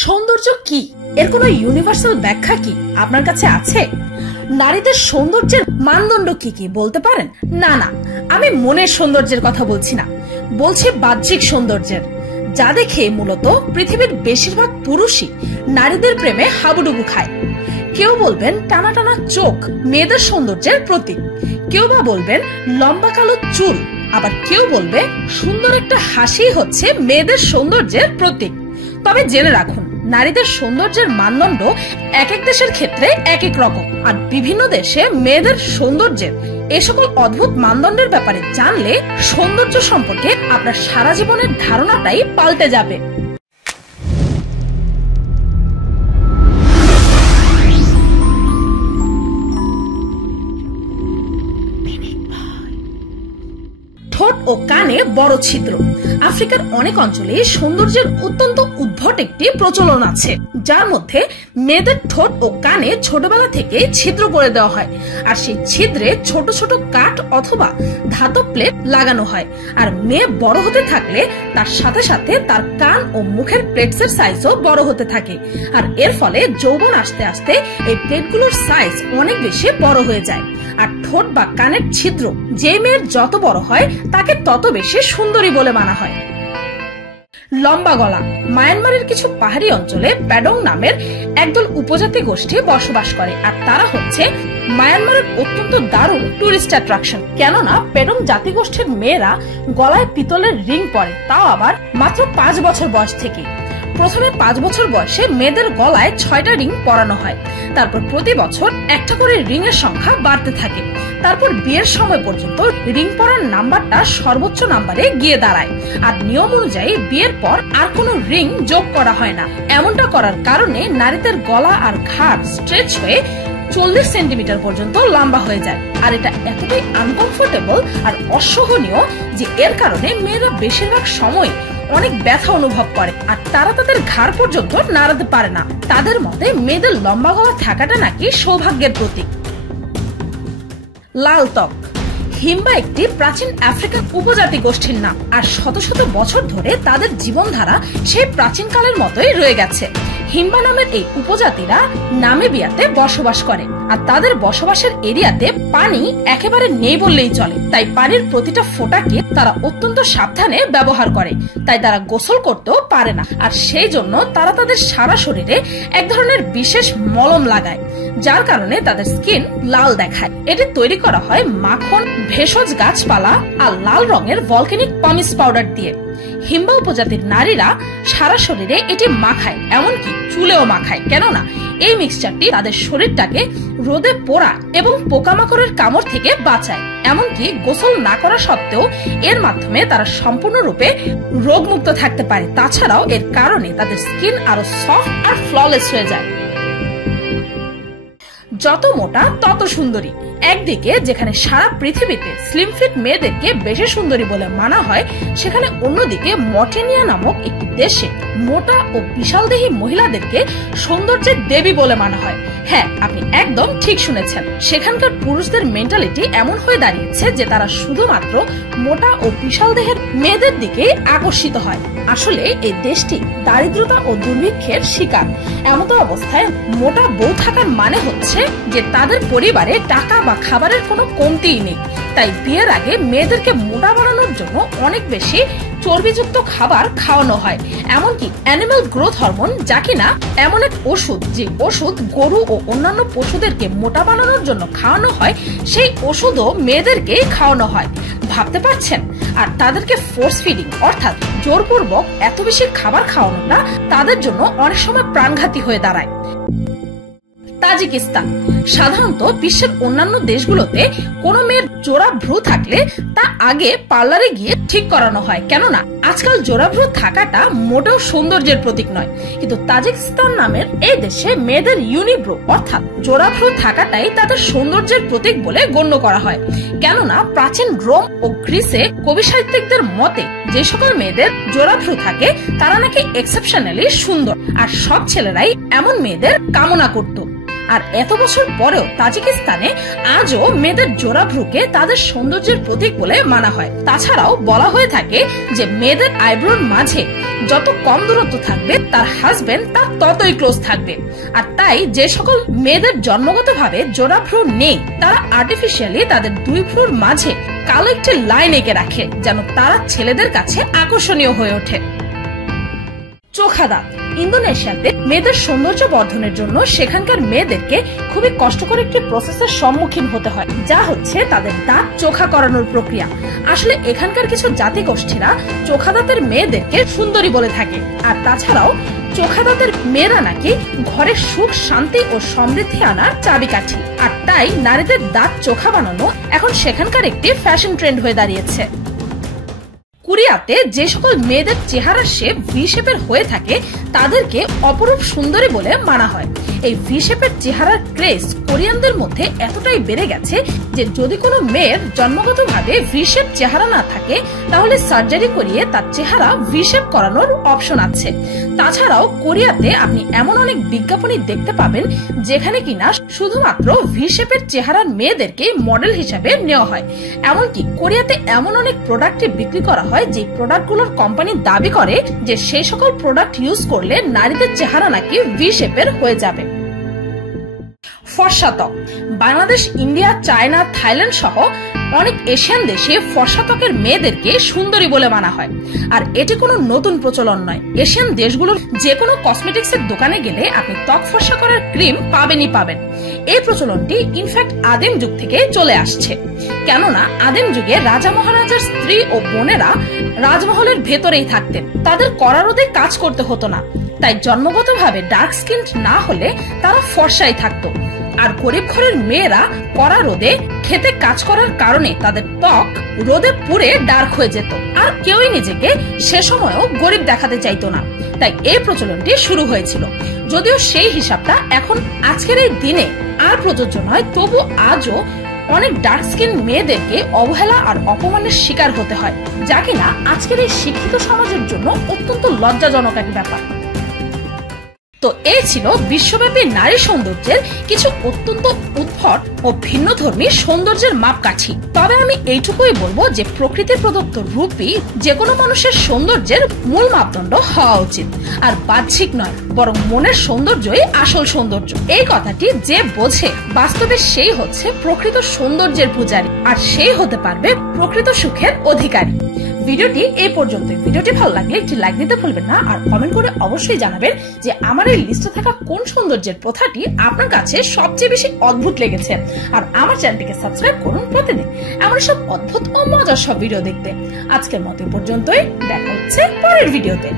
সৌন্দর্য কি? এর কোনো ইউনিভার্সাল ব্যাখ্যা কি আপনার কাছে আছে? নারীদের সৌন্দর্যের মানদণ্ড কি কি বলতে পারেন? না না, আমি মনের সৌন্দর্যের কথা বলছি না, বলছি বাহ্যিক সৌন্দর্যের, যা দেখে মূলত পৃথিবীর বেশিরভাগ পুরুষই নারীদের প্রেমে হাবুডুবু খায়। কেউ বলবেন টানা টানা চোখ মেয়েদের সৌন্দর্যের প্রতীক, কেউ বা বলবেন লম্বা কালো চুল, আবার কেউ বলবে সুন্দর একটা হাসি হচ্ছে মেয়েদের সৌন্দর্যের প্রতীক। তবে জেনে রাখুন, নারীদের সৌন্দর্যের মানদণ্ড এক এক দেশের ক্ষেত্রে এক এক রকম, আর বিভিন্ন দেশে মেয়েদের সৌন্দর্যের এ সকল অদ্ভুত মানদণ্ডের ব্যাপারে জানলে সৌন্দর্য সম্পর্কে আপনার সারা জীবনের ধারণাটাই পাল্টে যাবে। ঠোঁট ও কানে বড় ছিদ্র। আফ্রিকার অনেক অঞ্চলে সৌন্দর্যের অত্যন্ত উদ্ভট একটি প্রচলন আছে, যার মধ্যে মেয়েদের ঠোঁট ও কানে ছোটবেলা থেকে ছিদ্র করে দেওয়া হয়, আর সেই ছিদ্রে ছোট ছোট কাঠ অথবা ধাতব প্লেট লাগানো হয়। আর মেয়ে বড় হতে থাকলে তার সাথে সাথে তার কান ও মুখের প্লেটসের সাইজও বড় হতে থাকে, আর এর ফলে যৌবন আসতে আসতে এই প্লেটগুলোর সাইজ অনেক বেশি বড় হয়ে যায়। আর ঠোঁট বা কানের ছিদ্র যে মেয়ের যত বড় হয় তাকে তত বেশি সুন্দরী বলে মানা হয়। লম্বা গলা। মায়ানমারের কিছু পাহাড়ি অঞ্চলে প্যাডং নামের একদল উপজাতি গোষ্ঠী বসবাস করে, আর তারা হচ্ছে মায়ানমারের অত্যন্ত দারুণ টুরিস্ট অ্যাট্রাকশন। কেননা প্যাডং জাতিগোষ্ঠীর মেয়েরা গলায় পিতলের রিং পরে, তাও আবার মাত্র 5 বছর বয়স থেকে। প্রথমে 5 বছর বয়সে মেয়েদের গলায় 6টা রিং পরানো হয়, তারপর প্রতি বছর একটা করে রিং এর সংখ্যা বাড়তে থাকে। তারপর বিয়ের সময় পর্যন্ত রিং পরার নাম্বারটা সর্বোচ্চ নাম্বারে গিয়ে দাঁড়ায়, আর নিয়ম অনুযায়ী বিয়ের পর আর কোনো রিং যোগ করা হয় না। এমনটা করার কারণে নারীদের গলা আর ঘাড় স্ট্রেচ হয়ে 40 সেন্টিমিটার পর্যন্ত লম্বা হয়ে যায়, আর এটা এতটাই আনকমফোর্টেবল আর অসহনীয় যে এর কারণে মেয়েরা বেশিরভাগ সময় অনেক ব্যথা অনুভব করে, আর তারা তাদের ঘাড় পর্যন্ত নাড়াতে পারে না। তাদের মতে মেয়েদের লম্বা গলা থাকাটা নাকি সৌভাগ্যের প্রতীক। লাল ত্বক। হিম্বা একটি প্রাচীন আফ্রিকান উপজাতি গোষ্ঠীর নাম, আর শত শত বছর ধরে তাদের জীবনধারা সেই প্রাচীন কালের মতোই রয়ে গেছে। হিম্বা নামের এই উপজাতিরা নামিবিয়াতে বসবাস করে, আর তাদের বসবাসের এরিয়াতে পানি একেবারে নেই বললেই চলে। তাই পানির প্রতিটা ফোঁটাকে তারা অত্যন্ত সাবধানে ব্যবহার করে, তাই তারা গোসল করতেও পারে না, আর সেই জন্য তারা তাদের সারা শরীরে এক ধরনের বিশেষ মলম লাগায়, যার কারণে তাদের স্কিন লাল দেখায়। এটি তৈরি করা হয় মাখন, ভেষজ গাছপালা আর লাল রঙের ভলকেনিক পামিস পাউডার দিয়ে। হিম্বা উপজাতির নারীরা সারা শরীরে এটি মাখায়, এমনকি চুলেও মাখায়, কেননা এই মিক্সচারটি তাদের শরীরটাকে রোদে পোড়া এবং পোকামাকড়ের কামড় থেকে বাঁচায়। এমনকি গোসল না করা সত্ত্বেও এর মাধ্যমে তারা সম্পূর্ণরূপে রোগমুক্ত থাকতে পারে। তাছাড়াও এর কারণে তাদের স্কিন আরো সফট আর ফ্ললেস হয়ে যায়। যত মোটা তত সুন্দরী। একদিকে যেখানে সারা পৃথিবীতে স্লিম ফিট মেয়েদেরকে বেশি সুন্দরী বলে মানা হয়, সেখানে অন্যদিকে মটেনিয়া নামক একটি দেশে মোটা ও বিশালদেহী মহিলাদেরকে সৌন্দর্যের দেবী বলে মানা হয়। হ্যাঁ, আপনি একদম ঠিক শুনেছেন, সেখানকার পুরুষদের মেন্টালিটি এমন হয়ে দাঁড়িয়েছে যে তারা শুধুমাত্র মোটা ও বিশাল দেহের মেয়েদের দিকে আকর্ষিত হয়। আসলে এই দেশটি দারিদ্রতা ও দুর্ভিক্ষের শিকার। এমতো অবস্থায় মোটা বউ থাকার মানে হচ্ছে যে তাদের পরিবারে টাকা বা খাবারের কোনো কমতিই নেই। তাই বিয়ের আগে মেয়েদেরকে মোটা বানানোর জন্য অনেক বেশি চর্বিযুক্ত খাবার খাওয়ানো হয়, এমনকি অ্যানিমাল গ্রোথ হরমোন, যা কিনা এমন এক ওষুধ যে ওষুধ গরু ও অন্যান্য পশুদেরকে মোটা বানানোর জন্য খাওয়ানো হয়, সেই ওষুধও মেয়েদেরকে খাওয়ানো হয়। ভাবতে পারছেন? আর তাদেরকে ফোর্স ফিডিং অর্থাৎ জোরপূর্বক এত বেশি খাবার খাওয়ানোটা তাদের জন্য অনেক সময় প্রাণঘাতী হয়ে দাঁড়ায়। তাজিকিস্তান। সাধারণত বিশ্বের অন্যান্য দেশগুলোতে কোনো মেয়ের জোড়া ভ্রু থাকলে তা আগে পার্লারে গিয়ে ঠিক করানো হয়, কেননা আজকাল জোড়া ভ্রু থাকাটা মোটেও সৌন্দর্যের প্রতীক নয়। কিন্তু তাজিকিস্তান নামের এই দেশে মেয়েদের ইউনিব্রো অর্থাৎ জোড়া ভ্রু থাকাটাই তাদের সৌন্দর্যের প্রতীক বলে গণ্য করা হয়। কেননা প্রাচীন রোম ও গ্রিসে কবি সাহিত্যিকদের মতে যে সকল মেয়েদের জোড়া ভ্রু থাকে তারা নাকি এক্সেপশনালি সুন্দর, আর সব ছেলেরাই এমন মেয়েদের কামনা করত। আর এত বছর পরেও তাজিকিস্তানে আজও মেয়েদের জোড়া ভ্রুকে তাদের সৌন্দর্যের প্রতীক বলে মানা হয়। তাছাড়াও বলা হয়ে থাকে যে মেয়েদের আইব্রোর মাঝে যত কম দূরত্ব থাকবে তার হাজবেন্ড তার ততই ক্লোজ থাকবে। আর তাই যে সকল মেয়েদের জন্মগতভাবে জোড়া ভ্রু নেই তারা আর্টিফিশিয়ালি তাদের দুই ভ্রুর মাঝে কালো একটি লাইন এঁকে রাখে যেন তারা ছেলেদের কাছে আকর্ষণীয় হয়ে ওঠে। চোখা দাঁত। ইন্দোনেশিয়াতে মেয়েদের সৌন্দর্য বর্ধনের জন্য সেখানকার মেয়েদেরকে খুবই কষ্টকর একটি প্রসেসের সম্মুখীন হতে হয়, যা হচ্ছে তাদের দাঁত চোখা করানোর প্রক্রিয়া। আসলে এখানকার কিছু জাতিগোষ্ঠীরা চোখা দাঁতের মেয়েদেরকে সুন্দরী বলে থাকে। আর তাছাড়াও চোখা দাঁতের মেয়েরা নাকি ঘরে সুখ, শান্তি ও সমৃদ্ধি আনার চাবিকাঠি। আর তাই নারীদের দাঁত চোখা বানানো এখন সেখানকার একটি ফ্যাশন ট্রেন্ড হয়ে দাঁড়িয়েছে। কোরিয়াতে যে সকল মেয়েদের চেহারা শেপ ভি শেপের হয়ে থাকে তাদেরকে অপরূপ সুন্দরী বলে মানা হয়। এই ভি শেপের চেহারার ক্রেজ কোরিয়ানদের মধ্যে এতটাই বেড়ে গেছে যে যদি কোনো মেয়ের জন্মগতভাবে ভি শেপ চেহারা না থাকে তাহলে সার্জারি করিয়ে তার চেহারা ভি শেপ করানোর অপশন আছে। তাছাড়াও কোরিয়াতে আপনি এমন অনেক বিজ্ঞাপনই দেখতে পাবেন যেখানে কিনা শুধুমাত্র ভি শেপের চেহারার মেয়েদেরকে মডেল হিসাবে নেওয়া হয়। এমনকি কোরিয়াতে এমন অনেক প্রোডাক্টে বিক্রি করা হয় যে প্রোডাক্টগুলোর কোম্পানি দাবি করে যে সেই সকল প্রোডাক্ট ইউজ করলে নারীদের চেহারা নাকি ভি শেপের হয়ে যাবে। ফর্সা ত্বক। বাংলাদেশ, ইন্ডিয়া, চায়না, থাইল্যান্ড সহ অনেক এশিয়ান দেশে ফর্সা ত্বকের মেয়েদেরকে সুন্দরী বলে মানা হয়। আর এটি কোনো নতুন প্রচলন নয়। এশিয়ান দেশগুলোর যে কোনো কসমেটিক্স এর দোকানে গেলে আপনি ত্বক ফর্সা করার ক্রিম পাবেনই পাবেন। এই প্রচলনটি ইনফ্যাক্ট আদিম যুগ থেকে চলে আসছে, কেননা আদিম যুগে রাজা মহারাজার স্ত্রী ও বোনেরা রাজমহলের ভেতরেই থাকতেন, তাদের কড়া রোদে কাজ করতে হতো না। তাই জন্মগতভাবে ডার্ক স্কিন না হলে তারা ফর্সাই থাকতো। আর গরিব ঘরের মেয়েরা কড়া রোদে খেতে কাজ করার কারণে তাদের ত্বক রোদে পুড়ে ডার্ক হয়ে যেত, আর কেউই নিজেকে সে সময়ও গরিব দেখাতে চাইতো না। তাই এই প্রচলনটি শুরু হয়েছিল। যদিও সেই হিসাবটা এখন আজকের এই দিনে আর প্রযোজ্য নয়, তবু আজও অনেক ডার্ক স্কিন মেয়েদেরকে অবহেলা আর অপমানের শিকার হতে হয়, যা কিনা আজকের এই শিক্ষিত সমাজের জন্য অত্যন্ত লজ্জাজনক এক ব্যাপার। তো এই ছিল বিশ্বব্যাপী নারী সৌন্দর্যের কিছু অত্যন্ত উদ্ভট ও ভিন্নধর্মী সৌন্দর্যের মাপকাঠি। তবে আমি এইটুকুই বলবো যে প্রকৃতির প্রদত্ত রূপই যে কোনো মানুষের সৌন্দর্যের মূল মাপদণ্ড হওয়া উচিত, আর বাহ্যিক নয়, বরং মনের সৌন্দর্যই আসল সৌন্দর্য। এই কথাটি যে বোঝে বাস্তবে সেই হচ্ছে প্রকৃত সৌন্দর্যের পূজারী, আর সেই হতে পারবে প্রকৃত সুখের অধিকারী। ভিডিওটি এই পর্যন্তই। ভিডিওটি ভালো লাগলে একটি লাইক দিতে ভুলবেন না, আর কমেন্ট করে অবশ্যই জানাবেন যে আমার এই লিস্টে থাকা কোন সৌন্দর্যের প্রথাটি আপনার কাছে সবচেয়ে বেশি অদ্ভুত লেগেছে। আর আমার চ্যানেলটিকে সাবস্ক্রাইব করুন প্রতিদিন এমন সব অদ্ভুত ও মজার সব ভিডিও দেখতে। আজকের মতো পর্যন্তই, দেখা হচ্ছে পরের ভিডিওতে।